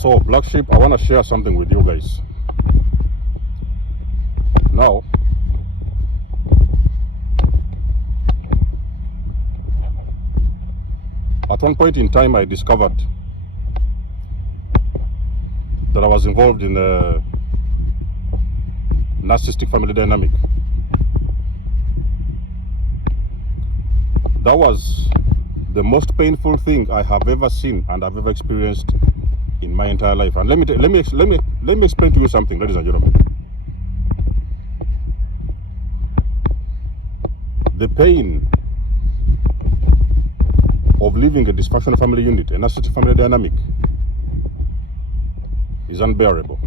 So, Black Sheep, I want to share something with you guys. Now, at one point in time, I discovered that I was involved in a narcissistic family dynamic. That was the most painful thing I have ever seen and I've ever experienced in my entire life. And let me explain to you something, ladies and gentlemen. The pain of living a dysfunctional family unit, a narcissistic family dynamic, is unbearable.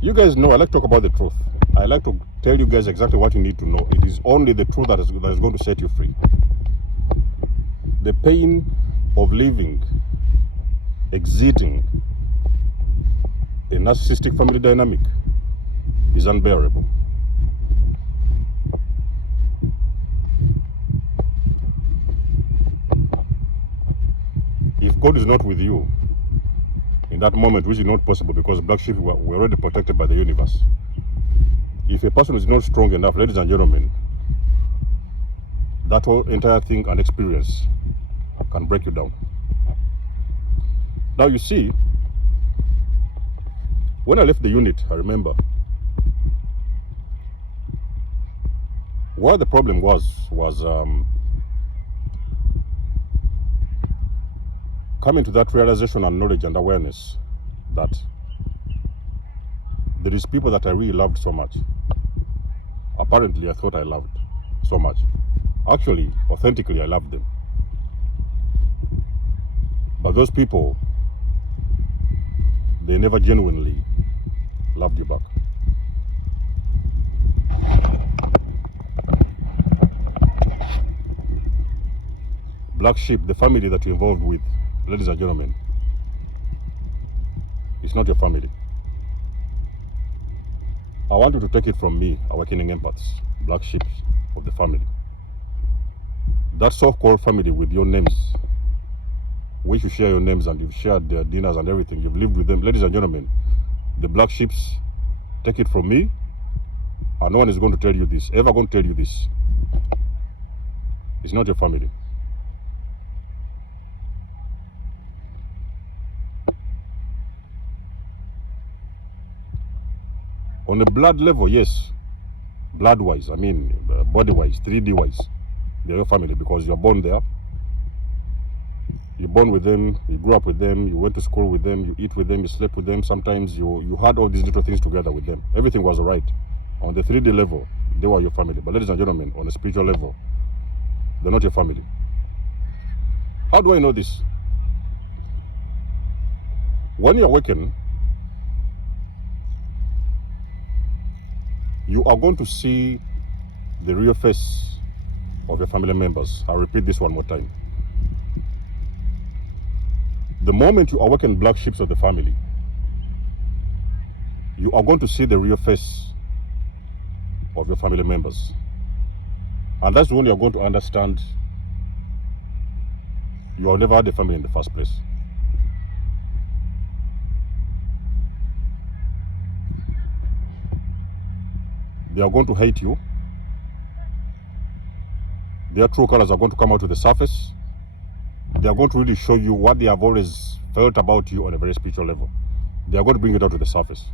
You guys know I like to talk about the truth. I like to tell you guys exactly what you need to know. It is only the truth that is going to set you free. The pain of living, exiting a narcissistic family dynamic is unbearable. If God is not with you in that moment, which is not possible because Black Sheep were already protected by the universe. If a person is not strong enough, ladies and gentlemen, that whole entire thing and experience can break you down. Now you see, when I left the unit, I remember, what the problem was coming to that realization and knowledge and awareness that there is people that I really loved so much. Apparently, I thought I loved so much. Actually, authentically, I loved them. But those people, they never genuinely loved you back. Black Sheep, the family that you're involved with, ladies and gentlemen, it's not your family. I want you to take it from me, awakening empaths, Black Sheep of the family. That so-called family with your names, which you share your names and you've shared their dinners and everything, you've lived with them. Ladies and gentlemen, the Black Sheeps, take it from me, and no one is going to tell you this, ever going to tell you this. It's not your family. On a blood level, yes, blood-wise, I mean, body-wise, 3D-wise, they're your family because you're born there. You're born with them, you grew up with them, you went to school with them, you eat with them, you slept with them. Sometimes you had all these little things together with them. Everything was all right. On the 3D level, they were your family. But ladies and gentlemen, on a spiritual level, they're not your family. How do I know this? When you awaken, you are going to see the real face of your family members. I'll repeat this one more time. The moment you awaken Black Sheeps of the family, you are going to see the real face of your family members. And that's when you're going to understand you have never had a family in the first place. They are going to hate you. Their true colors are going to come out to the surface. They are going to really show you what they have always felt about you on a very spiritual level. They are going to bring it out to the surface.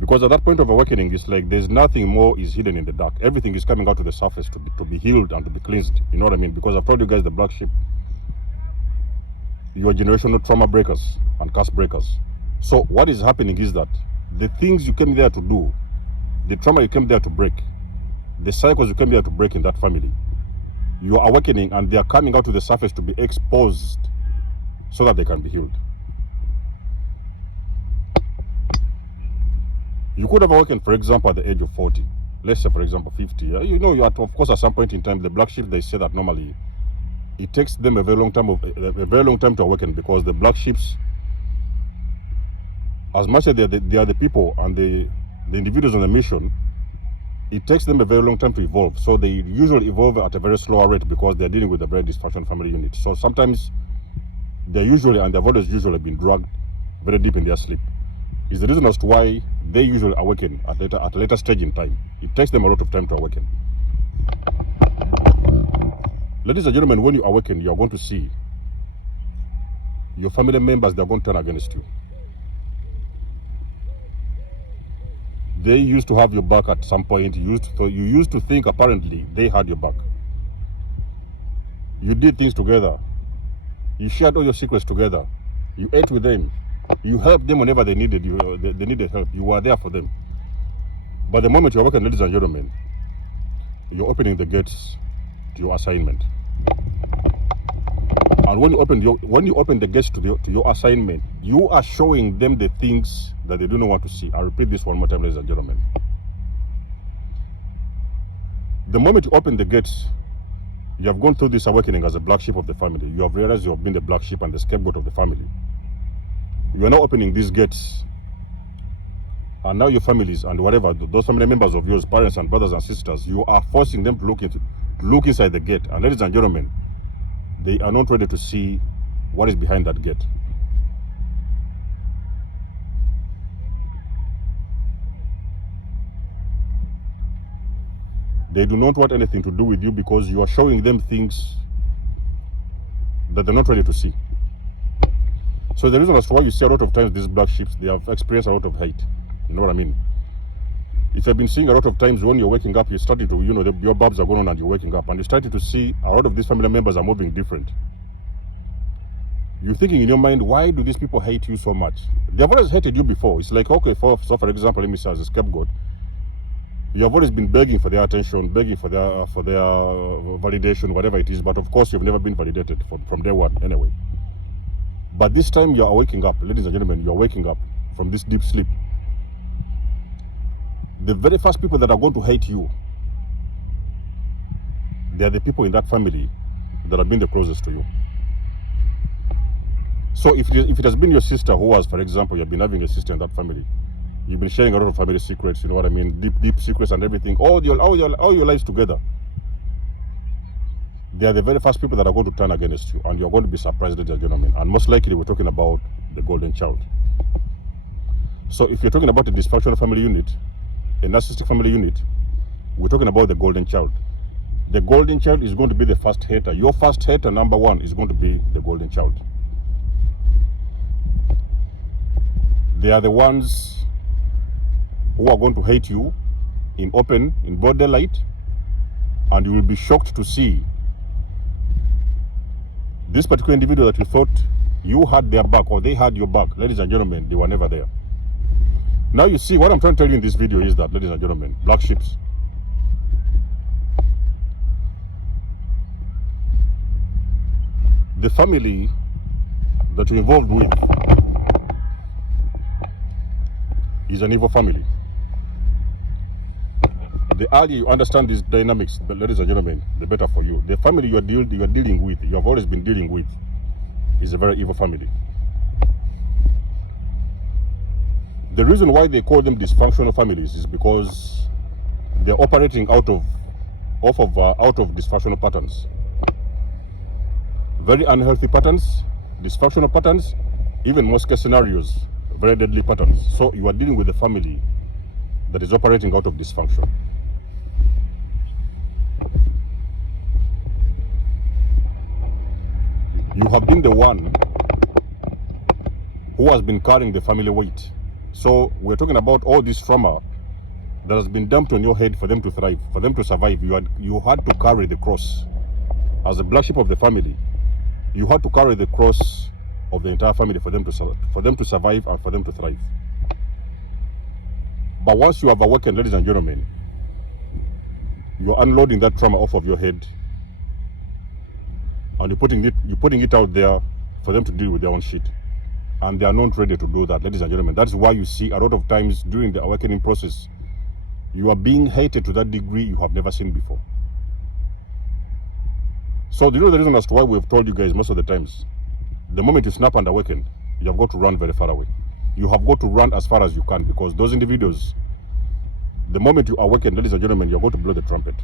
Because at that point of awakening, it's like there's nothing more is hidden in the dark. Everything is coming out to the surface to be healed and to be cleansed. You know what I mean? Because I've told you guys, the Black Sheep, you are generational trauma breakers and curse breakers. So what is happening is that the things you came there to do, the trauma you came there to break, the cycles you came there to break in that family, you are awakening and they are coming out to the surface to be exposed so that they can be healed. You could have awakened, for example, at the age of 40. Let's say, for example, 50. You know, you are, of course, at some point in time, the Black Sheep, they say that normally it takes them a very long time to awaken, because the Black Sheeps, as much as they are the people and the individuals on the mission, it takes them a very long time to evolve. So they usually evolve at a very slower rate because they're dealing with a very dysfunctional family unit. So sometimes they're usually, and they've always usually been drugged very deep in their sleep. Is the reason as to why they usually awaken at a later stage in time. It takes them a lot of time to awaken. Ladies and gentlemen, when you awaken, you're going to see your family members, they're going to turn against you. They used to have your back at some point. You used to think apparently they had your back. You did things together. You shared all your secrets together. You ate with them. You helped them whenever they needed you. They needed help. You were there for them. But the moment you're working, ladies and gentlemen, you're opening the gates to your assignment. And when you open the gates to your assignment, you are showing them the things that they do not want to see. I'll repeat this one more time, ladies and gentlemen. The moment you open the gates, you have gone through this awakening as a black sheep of the family. You have realized you have been the black sheep and the scapegoat of the family. You are now opening these gates, and now your families and whatever, those family members of yours, parents and brothers and sisters, you are forcing them to look inside the gate. And ladies and gentlemen, they are not ready to see what is behind that gate. They do not want anything to do with you because you are showing them things that they're not ready to see. So the reason as to why you see a lot of times these black sheep, they have experienced a lot of hate. You know what I mean? If you've been seeing a lot of times when you're waking up, you're starting to, your bulbs are going on and you're waking up, and you're starting to see a lot of these family members are moving different. You're thinking in your mind, why do these people hate you so much? They've always hated you before. It's like, okay, for example, let me say as a scapegoat, you have always been begging for their attention, begging for their validation, whatever it is. But of course, you've never been validated from day one anyway. But this time you are waking up, ladies and gentlemen, you are waking up from this deep sleep. The very first people that are going to hate you, they are the people in that family that have been the closest to you. So if it has been your sister who was, for example, you've been having a sister in that family, you've been sharing a lot of family secrets, you know what I mean, deep secrets and everything, all your lives together. They are the very first people that are going to turn against you, and you're going to be surprised, ladies and gentlemen. And most likely, we're talking about the golden child. So if you're talking about a dysfunctional family unit, a narcissistic family unit, we're talking about the golden child. The golden child is going to be the first hater. Your first hater, number one, is going to be the golden child. They are the ones who are going to hate you in broad daylight, and you will be shocked to see this particular individual that you thought you had their back or they had your back. Ladies and gentlemen, they were never there. Now you see, what I'm trying to tell you in this video is that, ladies and gentlemen, black sheep, the family that you're involved with is an evil family. The earlier you understand these dynamics, ladies and gentlemen, the better for you. The family you are dealing with, you have always been dealing with, is a very evil family. The reason why they call them dysfunctional families is because they're operating out of dysfunctional patterns. Very unhealthy patterns, dysfunctional patterns, even most case scenarios, very deadly patterns. So you are dealing with a family that is operating out of dysfunction. You have been the one who has been carrying the family weight. So we're talking about all this trauma that has been dumped on your head for them to thrive, for them to survive. You had to carry the cross. As a black sheep of the family, you had to carry the cross of the entire family for them to survive and for them to thrive. But once you have awakened, ladies and gentlemen, you're unloading that trauma off of your head, and you're putting it out there for them to deal with their own shit. And they are not ready to do that, ladies and gentlemen. That's why you see a lot of times during the awakening process, you are being hated to that degree you have never seen before. So the reason as to why we've told you guys most of the times, the moment you snap and awaken, you have got to run very far away. You have got to run as far as you can, because those individuals, the moment you awaken, ladies and gentlemen, you're going to blow the trumpet.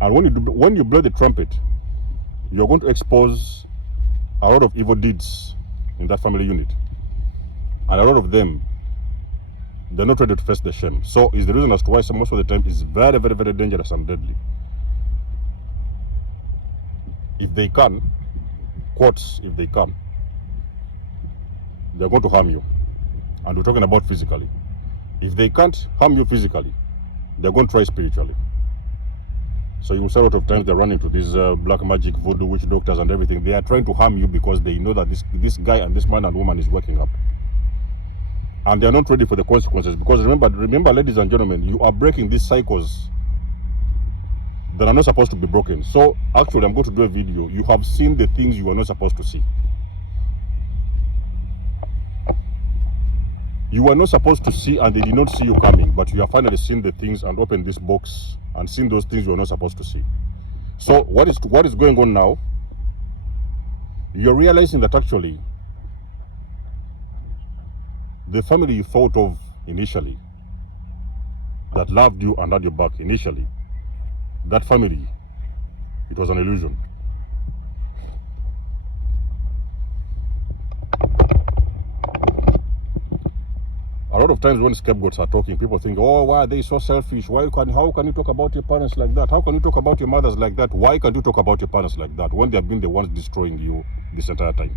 And when you blow the trumpet, you're going to expose a lot of evil deeds in that family unit. And a lot of them, they're not ready to face the shame. So it's the reason as to why most of the time is very, very, very dangerous and deadly. If they can, quotes, if they can, they're going to harm you. And we're talking about physically. If they can't harm you physically, they're going to try spiritually. So you will see a lot of times they run into these black magic, voodoo, witch doctors and everything. They are trying to harm you because they know that this guy and this man and woman is working up. And they're not ready for the consequences. Because remember, ladies and gentlemen, you are breaking these cycles that are not supposed to be broken. So actually, I'm going to do a video. You have seen the things you are not supposed to see. You were not supposed to see and they did not see you coming, but you have finally seen the things and opened this box and seen those things you were not supposed to see. So what is going on now? You're realizing that actually the family you thought of initially, that loved you and had your back initially, that family, it was an illusion. A lot of times when scapegoats are talking, people think, oh, why are they so selfish? How can you talk about your parents like that? How can you talk about your mothers like that? Why can't you talk about your parents like that when they have been the ones destroying you this entire time?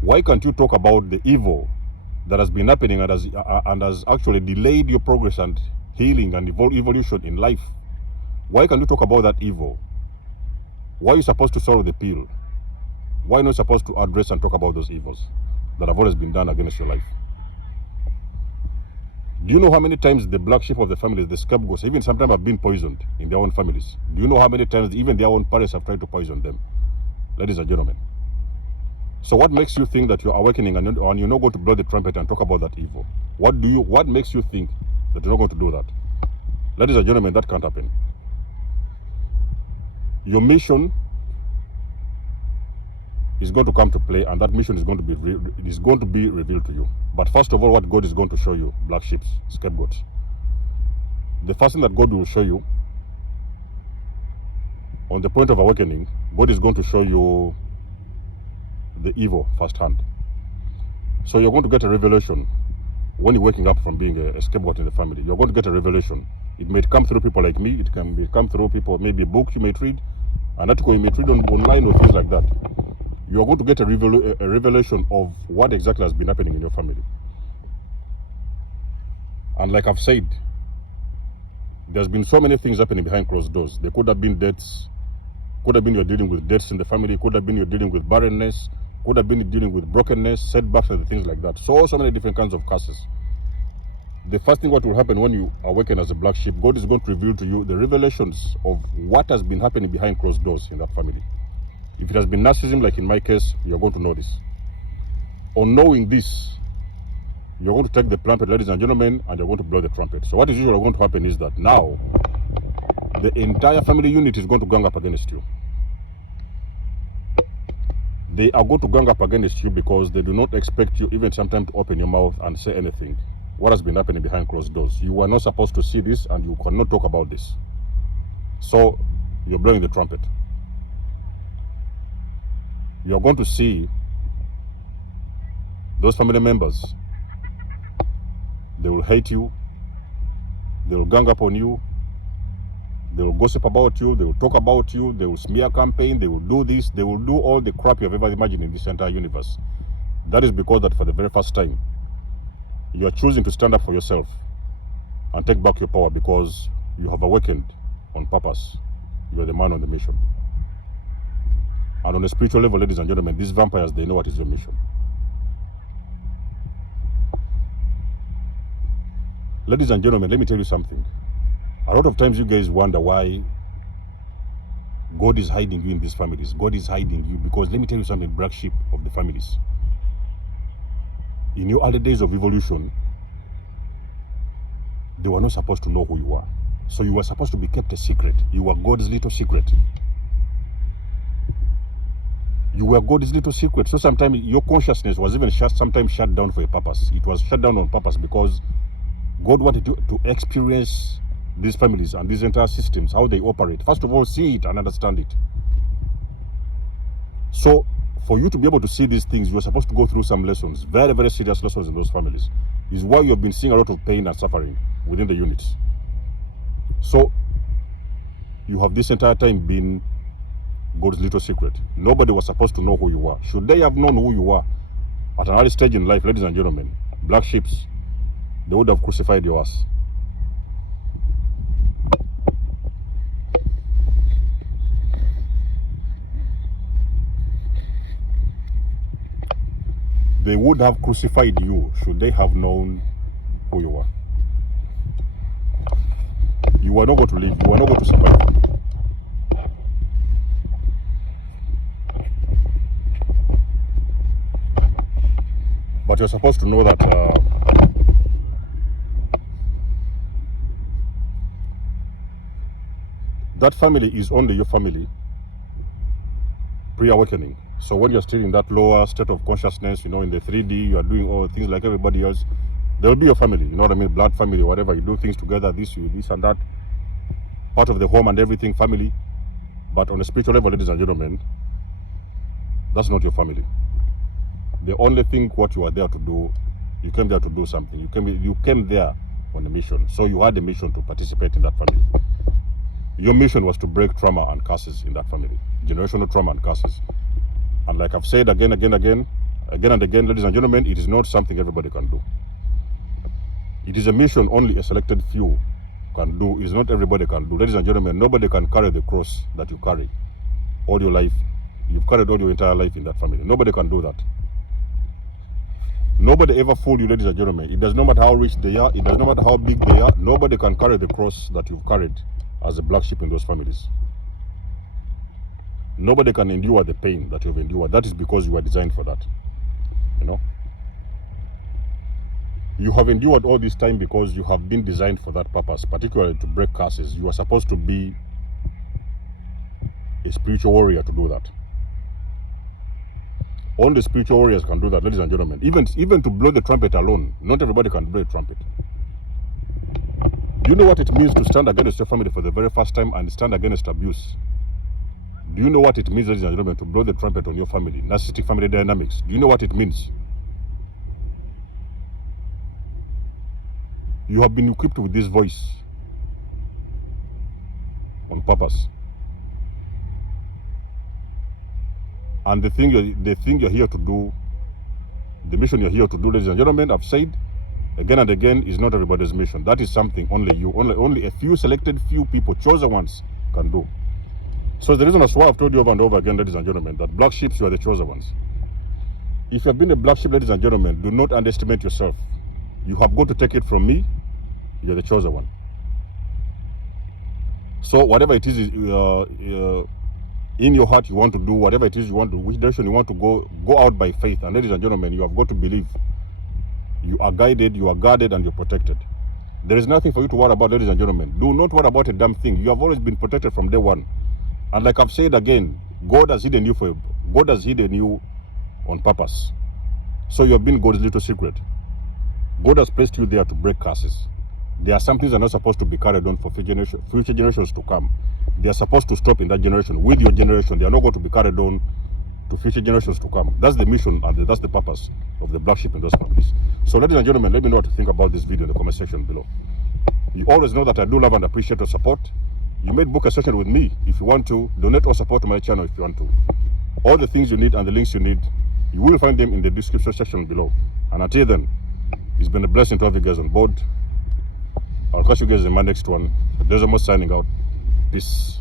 Why can't you talk about the evil that has been happening and has actually delayed your progress and healing and evolution in life? Why can't you talk about that evil? Why are you supposed to swallow the pill? Why not supposed to address and talk about those evils that have always been done against your life? Do you know how many times the black sheep of the families, the scapegoats, even sometimes have been poisoned in their own families? Do you know how many times even their own parents have tried to poison them? Ladies and gentlemen. So what makes you think that you're awakening and you're not going to blow the trumpet and talk about that evil? What makes you think that you're not going to do that? Ladies and gentlemen, that can't happen. Your mission is going to come to play, and that mission is going to be revealed to you. But first of all, what God is going to show you, black sheep, scapegoats. The first thing that God will show you on the point of awakening, God is going to show you the evil firsthand. So you're going to get a revelation when you're waking up from being a scapegoat in the family. You're going to get a revelation. It may come through people like me. It can come through people, maybe a book you may read, an article you may read online or things like that. You are going to get a revelation of what exactly has been happening in your family. And like I've said, there's been so many things happening behind closed doors. There could have been deaths, could have been you're dealing with deaths in the family, could have been you're dealing with barrenness, could have been dealing with brokenness, setbacks and things like that. So many different kinds of curses. The first thing what will happen when you awaken as a black sheep, God is going to reveal to you the revelations of what has been happening behind closed doors in that family. If it has been narcissism, like in my case, you're going to know this. On knowing this, you're going to take the trumpet, ladies and gentlemen, and you're going to blow the trumpet. So what is usually going to happen is that now, the entire family unit is going to gang up against you. They are going to gang up against you because they do not expect you even sometimes to open your mouth and say anything. What has been happening behind closed doors? You are not supposed to see this and you cannot talk about this. So, you're blowing the trumpet. You're going to see those family members. They will hate you. They will gang up on you. They will gossip about you. They will talk about you. They will smear campaign. They will do this. They will do all the crap you have ever imagined in this entire universe. That is because that for the very first time, you are choosing to stand up for yourself and take back your power because you have awakened on purpose. You are the man on the mission. And on a spiritual level, ladies and gentlemen, these vampires, they know what is your mission. Ladies and gentlemen, let me tell you something. A lot of times you guys wonder why God is hiding you in these families. God is hiding you because let me tell you something, black sheep of the families. In your early days of evolution, they were not supposed to know who you are. So you were supposed to be kept a secret. You were God's little secret. You were God's little secret. So sometimes your consciousness was even sometimes shut down for a purpose. It was shut down on purpose because God wanted to experience these families and these entire systems, how they operate. First of all, see it and understand it. So for you to be able to see these things, you're supposed to go through some lessons, very, very serious lessons in those families. Is why you've been seeing a lot of pain and suffering within the units. So you have this entire time been God's little secret. Nobody was supposed to know who you were. Should they have known who you were at an early stage in life, ladies and gentlemen, black sheep, they would have crucified your ass. They would have crucified you should they have known who you were. You were not going to live. You were not going to survive. But you're supposed to know that that family is only your family pre-awakening. So when you're still in that lower state of consciousness, you know, in the 3D, you are doing all things like everybody else, there will be your family, you know what I mean, blood family, whatever, you do things together, this and that, part of the home and everything, family. But on a spiritual level, ladies and gentlemen, that's not your family. The only thing what you are there to do, you came there to do something. You came there on a mission. So you had a mission to participate in that family. Your mission was to break trauma and curses in that family, generational trauma and curses. And like I've said again and again, ladies and gentlemen, it is not something everybody can do. It is a mission only a selected few can do. It is not everybody can do. Ladies and gentlemen, nobody can carry the cross that you carry all your life. You've carried all your entire life in that family. Nobody can do that. Nobody ever fooled you, ladies and gentlemen. It does not matter how rich they are. It does not matter how big they are. Nobody can carry the cross that you've carried as a black sheep in those families. Nobody can endure the pain that you've endured. That is because you were designed for that. You know? You have endured all this time because you have been designed for that purpose, particularly to break curses. You are supposed to be a spiritual warrior to do that. Only spiritual warriors can do that, ladies and gentlemen. Even to blow the trumpet alone, not everybody can blow a trumpet. Do you know what it means to stand against your family for the very first time and stand against abuse? Do you know what it means, ladies and gentlemen, to blow the trumpet on your family? Narcissistic family dynamics. Do you know what it means? You have been equipped with this voice on purpose. And the thing you're here to do, the mission you're here to do, ladies and gentlemen, I've said again and again, is not everybody's mission. That is something only a few selected few people, chosen ones, can do. So the reason that's why I've told you over and over again, ladies and gentlemen, that black sheep, you are the chosen ones. If you have been a black sheep, ladies and gentlemen, do not underestimate yourself. You have got to take it from me, you're the chosen one. So whatever it is in your heart you want to do, whatever it is you want to, which direction you want to go out by faith. And ladies and gentlemen, you have got to believe. You are guided, you are guarded, and you're protected. There is nothing for you to worry about, ladies and gentlemen. Do not worry about a damn thing. You have always been protected from day one. And like I've said again, God has hidden you on purpose. So you have been God's little secret. God has placed you there to break curses. There are some things that are not supposed to be carried on for future generations to come. They are supposed to stop in that generation. With your generation, they are not going to be carried on to future generations to come. That's the mission and that's the purpose of the black sheep in those families. So ladies and gentlemen, let me know what you think about this video in the comment section below. You always know that I do love and appreciate your support. You may book a session with me if you want to. Donate or support my channel if you want to. All the things you need and the links you need, you will find them in the description section below. And until then, it's been a blessing to have you guys on board. I'll catch you guys in my next one. There's almost signing out. Peace.